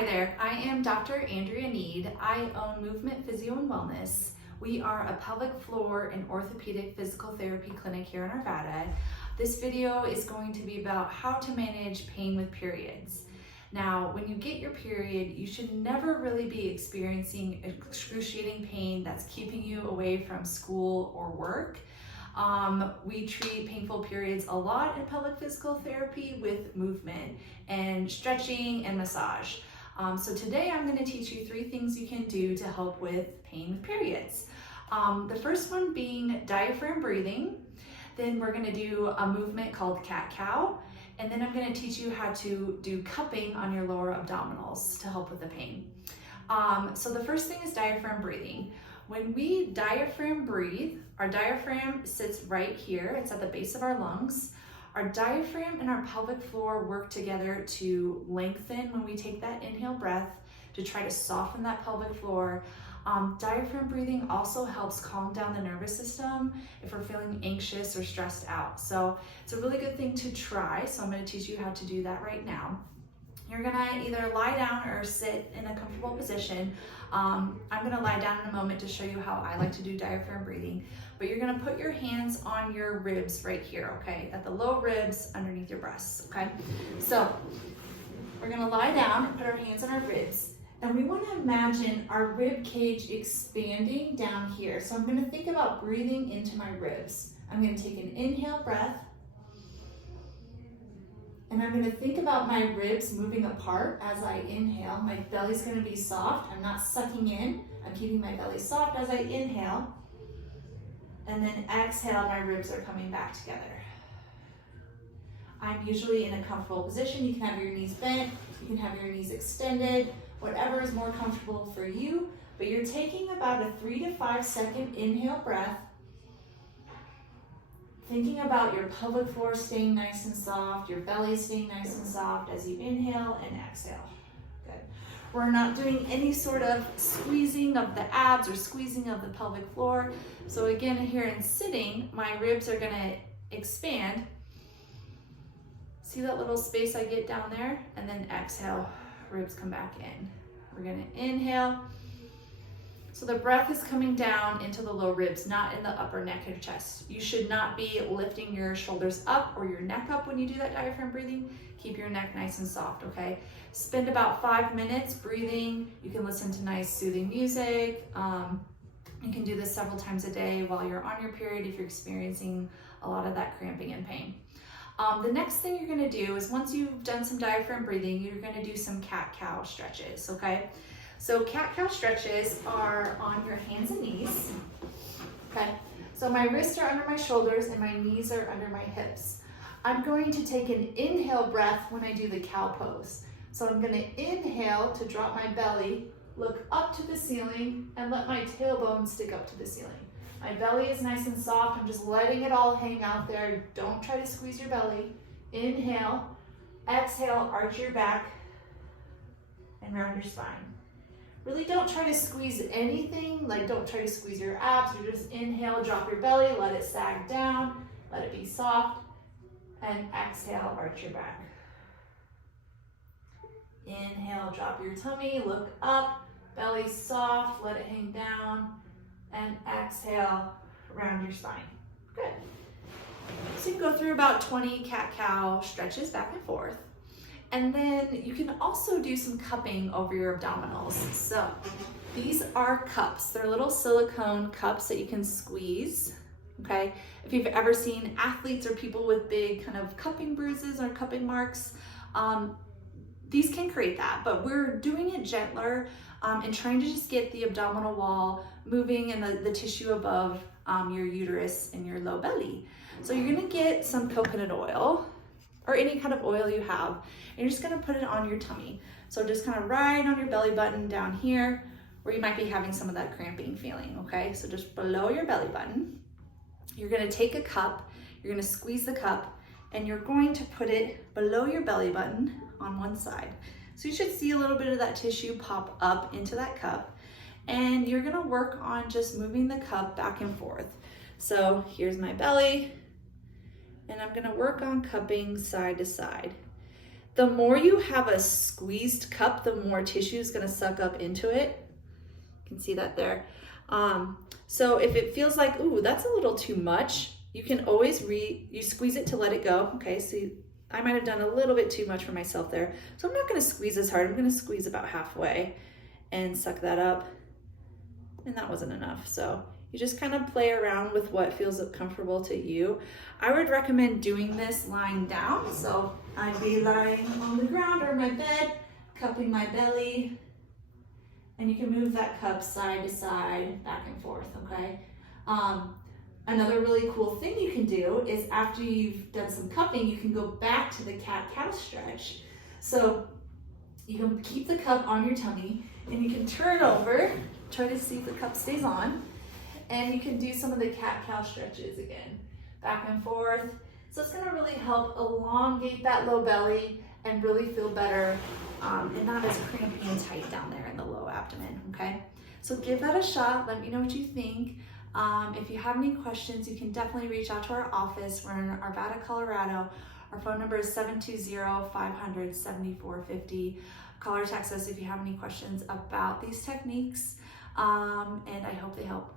Hi there, I am Dr. Andrea Need. I own Movement Physio and Wellness. We are a pelvic floor and orthopedic physical therapy clinic here in Arvada. This video is going to be about how to manage pain with periods. Now, when you get your period, you should never really be experiencing excruciating pain that's keeping you away from school or work. We treat painful periods a lot in pelvic physical therapy with movement and stretching and massage. So today I'm going to teach you 3 things you can do to help with pain with periods. The first one being diaphragm breathing. Then we're going to do a movement called cat-cow. And then I'm going to teach you how to do cupping on your lower abdominals to help with the pain. So the first thing is diaphragm breathing. When we diaphragm breathe, our diaphragm sits right here. It's at the base of our lungs. Our diaphragm and our pelvic floor work together to lengthen when we take that inhale breath to try to soften that pelvic floor. Diaphragm breathing also helps calm down the nervous system if we're feeling anxious or stressed out. So it's a really good thing to try. So I'm going to teach you how to do that right now. You're going to either lie down or sit in a comfortable position. I'm going to lie down in a moment to show you how I like to do diaphragm breathing. But you're going to put your hands on your ribs right here, okay? At the low ribs underneath your breasts, okay? So we're going to lie down and put our hands on our ribs. And we want to imagine our rib cage expanding down here. So I'm going to think about breathing into my ribs. I'm going to take an inhale breath. And I'm going to think about my ribs moving apart as I inhale. My belly's going to be soft. I'm not sucking in. I'm keeping my belly soft as I inhale. And then exhale, my ribs are coming back together. I'm usually in a comfortable position. You can have your knees bent. You can have your knees extended. Whatever is more comfortable for you. But you're taking about a 3 to 5 second inhale breath. Thinking about your pelvic floor staying nice and soft, your belly staying nice and soft as you inhale and exhale. Good. We're not doing any sort of squeezing of the abs or squeezing of the pelvic floor. So again, here in sitting, my ribs are going to expand. See that little space I get down there? And then exhale, ribs come back in. We're going to inhale. So the breath is coming down into the low ribs, not in the upper neck or chest. You should not be lifting your shoulders up or your neck up when you do that diaphragm breathing. Keep your neck nice and soft, okay? Spend about 5 minutes breathing. You can listen to nice soothing music. You can do this several times a day while you're on your period if you're experiencing a lot of that cramping and pain. The next thing you're gonna do is once you've done some diaphragm breathing, you're gonna do some cat-cow stretches, okay? So cat-cow stretches are on your hands and knees, okay? So my wrists are under my shoulders and my knees are under my hips. I'm going to take an inhale breath when I do the cow pose. So I'm gonna inhale to drop my belly, look up to the ceiling, and let my tailbone stick up to the ceiling. My belly is nice and soft. I'm just letting it all hang out there. Don't try to squeeze your belly. Inhale, exhale, arch your back, and round your spine. Really don't try to squeeze anything, like don't try to squeeze your abs. You just inhale, drop your belly, let it sag down, let it be soft, and exhale, arch your back. Inhale, drop your tummy, look up, belly soft, let it hang down, and exhale, round your spine. Good. So you can go through about 20 cat-cow stretches back and forth. And then you can also do some cupping over your abdominals. So these are cups. They're little silicone cups that you can squeeze, okay? If you've ever seen athletes or people with big kind of cupping bruises or cupping marks, these can create that, but we're doing it gentler and trying to just get the abdominal wall moving and the tissue above your uterus and your low belly. So you're gonna get some coconut oil or any kind of oil you have, and you're just gonna put it on your tummy. So just kind of right on your belly button down here where you might be having some of that cramping feeling, okay? So just below your belly button, you're gonna take a cup, you're gonna squeeze the cup, and you're going to put it below your belly button on one side. So you should see a little bit of that tissue pop up into that cup, and you're gonna work on just moving the cup back and forth. So here's my belly, and I'm gonna work on cupping side to side. The more you have a squeezed cup, the more tissue is gonna suck up into it. You can see that there. So if it feels like, ooh, that's a little too much, you can always you squeeze it to let it go. Okay, so I might have done a little bit too much for myself there. So I'm not gonna squeeze as hard. I'm gonna squeeze about halfway and suck that up. And that wasn't enough. So you just kind of play around with what feels comfortable to you. I would recommend doing this lying down. So I'd be lying on the ground or my bed, cupping my belly, and you can move that cup side to side, back and forth, okay? Another really cool thing you can do is after you've done some cupping, you can go back to the cat-cow stretch. So you can keep the cup on your tummy and you can turn over, try to see if the cup stays on, and you can do some of the cat-cow stretches again, back and forth. So it's gonna really help elongate that low belly and really feel better and not as crampy and tight down there in the low abdomen, okay? So give that a shot, let me know what you think. If you have any questions, you can definitely reach out to our office. We're in Arvada, Colorado. Our phone number is 720-500-7450. Call or text us if you have any questions about these techniques, and I hope they help.